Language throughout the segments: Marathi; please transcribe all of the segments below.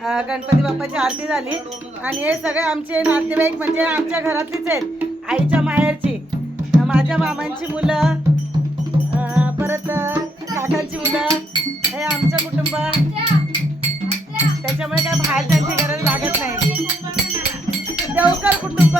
गणपती बाप्पाची आरती झाली. आणि हे सगळे आमचे नातेवाईक म्हणजे आमच्या घरातलीच आहेत आईच्या माहेरची. माझ्या मामांची मुलं परत काकांची मुलं हे आमचं कुटुंब. त्याच्यामुळे काय बाहेर त्यांची गरज लागत नाही. देवकर कुटुंब.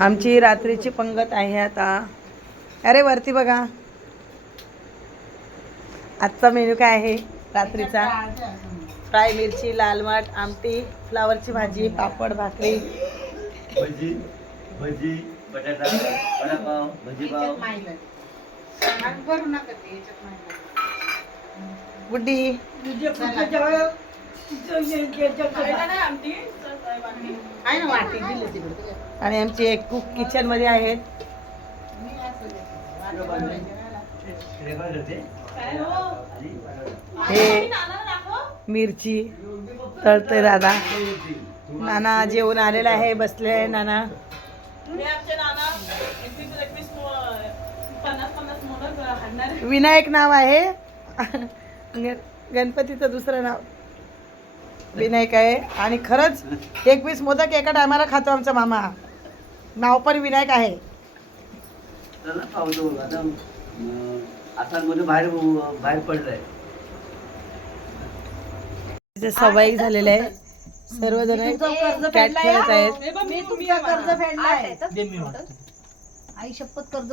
आमची रात्रीची पंगत आहे आता. अरे वरती बघा. आजचा मेन्यू काय आहे? रात्रीचा. फ्राय मिरची लाल माठ आमटी फ्लावरची भाजी पापड भाकरी. भजी भजी बटाटा वडापाव भजी पाव. गुड्डी. आणि आमची एक कुक किचनमध्ये आहेत. हे मिरची तळतोय दादा. नाना जेवण आलेला आहे बसले आहे नाना. विनायक नाव आहे. गणपतीचं दुसरं नाव. विनायक आहे आणि खरंच एक वीस मोदक एका टायमाला खातो आमचा मामा. नाव पण विनायक आहे. चला पावतो आता अं, आता मध्ये बाहेर बाहेर पडलंय. तिचे स्वाभाविक झालेले आहे सर्वजण कॅट खेळत आहेत. मी तुमचा कर्ज फेडलाय. आई शपथ कर्ज